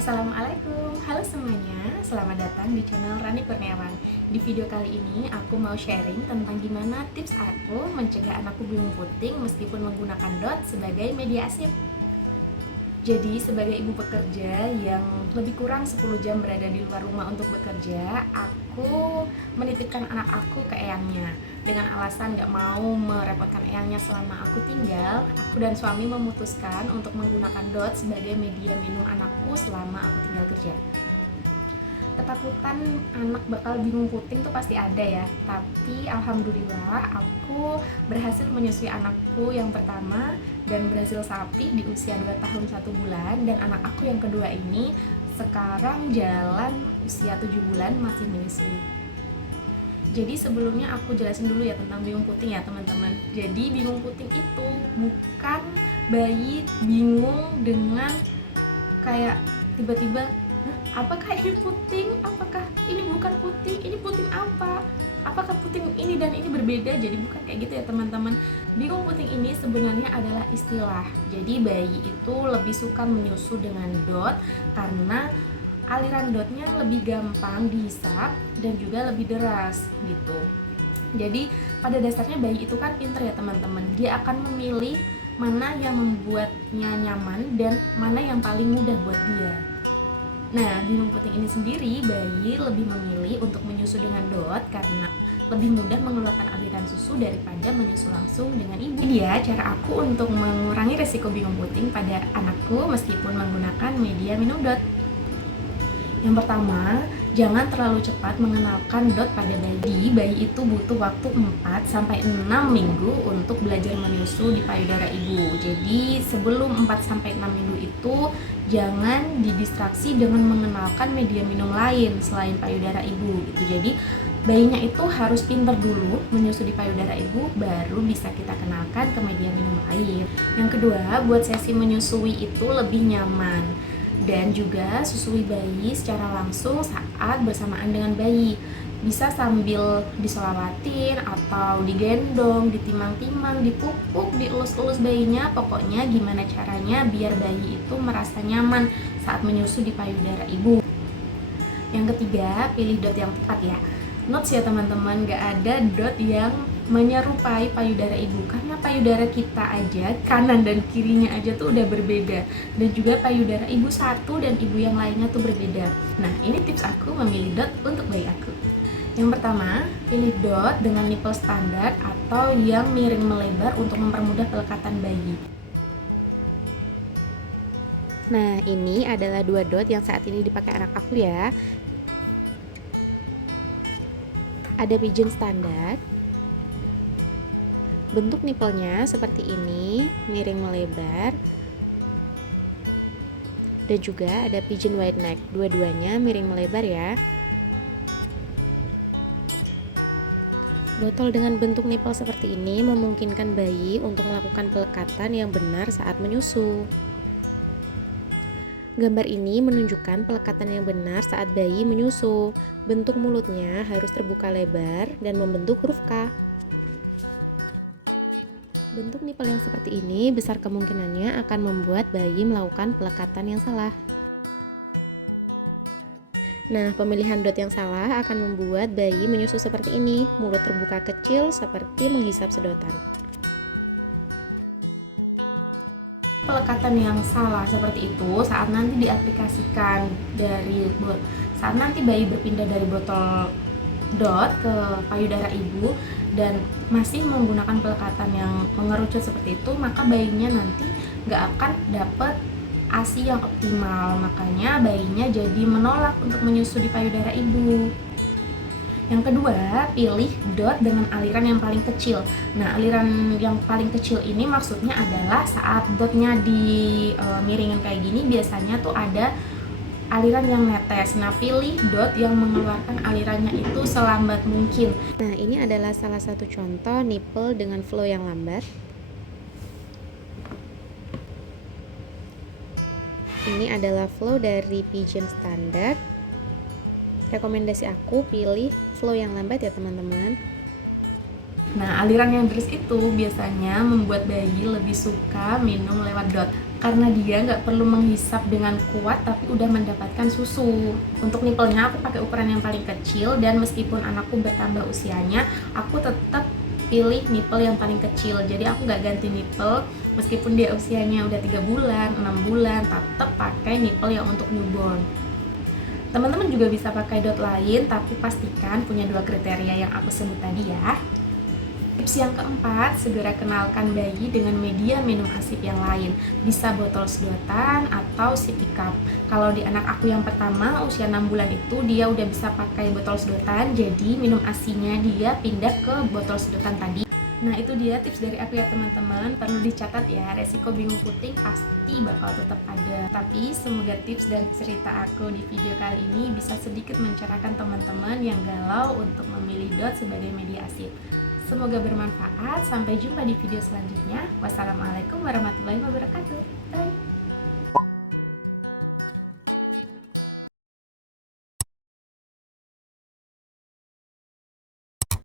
Assalamualaikum, halo semuanya, selamat datang di channel Rani Kurniawan. Di video kali ini aku mau sharing tentang gimana tips aku mencegah anakku bingung puting meskipun menggunakan dot sebagai media asing. Jadi sebagai ibu pekerja yang lebih kurang 10 jam berada di luar rumah untuk bekerja, aku menitipkan anak aku ke eyangnya. Dengan alasan gak mau merepotkan eyangnya selama aku tinggal, aku dan suami memutuskan untuk menggunakan dot sebagai media minum anakku selama aku tinggal kerja. Ketakutan anak bakal bingung puting tuh pasti ada ya, tapi alhamdulillah aku berhasil menyusui anakku yang pertama dan berhasil sapi di usia 2 tahun 1 bulan, dan anak aku yang kedua ini sekarang jalan usia 7 bulan masih menyusui. Jadi sebelumnya aku jelasin dulu ya tentang bingung puting ya teman-teman. Jadi bingung puting itu bukan bayi bingung dengan kayak tiba-tiba apakah ini puting, apakah ini bukan puting, ini puting apa, apakah puting ini dan ini berbeda. Jadi bukan kayak gitu ya teman-teman. Bingung puting ini sebenarnya adalah istilah. Jadi bayi itu lebih suka menyusu dengan dot karena aliran dotnya lebih gampang dihisap dan juga lebih deras gitu. Jadi pada dasarnya bayi itu kan pinter ya teman-teman. Dia akan memilih mana yang membuatnya nyaman dan mana yang paling mudah buat dia. Nah, bingung puting ini sendiri, bayi lebih memilih untuk menyusu dengan dot karena lebih mudah mengeluarkan aliran susu daripada menyusu langsung dengan ibu. Ini dia cara aku untuk mengurangi resiko bingung puting pada anakku meskipun menggunakan media minum dot. Yang pertama, jangan terlalu cepat mengenalkan dot pada bayi. Bayi itu butuh waktu 4-6 minggu untuk belajar menyusu di payudara ibu. Jadi sebelum 4-6 minggu itu jangan didistraksi dengan mengenalkan media minum lain selain payudara ibu gitu. Jadi bayinya itu harus pintar dulu menyusu di payudara ibu, baru bisa kita kenalkan ke media minum lain. Yang kedua, buat sesi menyusui itu lebih nyaman dan juga susui bayi secara langsung saat bersamaan dengan bayi. Bisa sambil disolawatin atau digendong, ditimang-timang, dipupuk, dielus-elus bayinya. Pokoknya gimana caranya biar bayi itu merasa nyaman saat menyusu di payudara ibu. Yang ketiga, pilih dot yang tepat ya. Notes ya teman-teman, gak ada dot yang menyerupai payudara ibu karena payudara kita aja, kanan dan kirinya aja tuh udah berbeda, dan juga payudara ibu satu dan ibu yang lainnya tuh berbeda. Nah, ini tips aku memilih dot untuk bayi aku. Yang pertama, pilih dot dengan nipple standar atau yang miring melebar untuk mempermudah pelekatan bayi. Nah, ini adalah 2 dot yang saat ini dipakai anak aku ya. Ada pigeon standar. Bentuk nipelnya seperti ini, miring melebar. Dan juga ada pigeon wide neck, dua-duanya miring melebar ya. Botol dengan bentuk nipel seperti ini memungkinkan bayi untuk melakukan pelekatan yang benar saat menyusu. Gambar ini menunjukkan pelekatan yang benar saat bayi menyusu. Bentuk mulutnya harus terbuka lebar dan membentuk huruf K. Bentuk nipel yang seperti ini besar kemungkinannya akan membuat bayi melakukan pelekatan yang salah. Nah, pemilihan dot yang salah akan membuat bayi menyusu seperti ini, mulut terbuka kecil seperti menghisap sedotan. Pelekatan yang salah seperti itu saat nanti diaplikasikan saat nanti bayi berpindah dari botol dot ke payudara ibu dan masih menggunakan pelekatan yang mengerucut seperti itu, maka bayinya nanti gak akan dapat ASI yang optimal, makanya bayinya jadi menolak untuk menyusu di payudara ibu. Yang kedua, pilih dot dengan aliran yang paling kecil. Nah, aliran yang paling kecil ini maksudnya adalah saat dotnya miringin kayak gini, biasanya tuh ada aliran yang netes. Nah, pilih dot yang mengeluarkan alirannya itu selambat mungkin. Nah, ini adalah salah satu contoh nipple dengan flow yang lambat. Ini adalah flow dari pigeon standard. Rekomendasi aku pilih flow yang lambat ya teman-teman. Nah, aliran yang deras itu biasanya membuat bayi lebih suka minum lewat dot. karena dia nggak perlu menghisap dengan kuat tapi udah mendapatkan susu. Untuk nipelnya aku pakai ukuran yang paling kecil, dan meskipun anakku bertambah usianya, aku tetap pilih nipel yang paling kecil. Jadi aku nggak ganti nipel meskipun dia usianya udah 3 bulan, 6 bulan, tetap pakai nipel yang untuk newborn. Teman-teman juga bisa pakai dot lain, tapi pastikan punya 2 kriteria yang aku sebut tadi ya. Tips yang keempat, segera kenalkan bayi dengan media minum ASIP yang lain. Bisa botol sedotan atau sippy cup. Kalau di anak aku yang pertama usia 6 bulan itu dia udah bisa pakai botol sedotan, jadi minum ASInya dia pindah ke botol sedotan tadi. Nah itu dia tips dari aku ya teman-teman. Perlu dicatat ya, resiko bingung puting pasti bakal tetap ada. Tapi semoga tips dan cerita aku di video kali ini bisa sedikit mencerahkan teman-teman yang galau untuk memilih DOT sebagai media ASIP. Semoga bermanfaat. Sampai jumpa di video selanjutnya. Wassalamualaikum warahmatullahi wabarakatuh.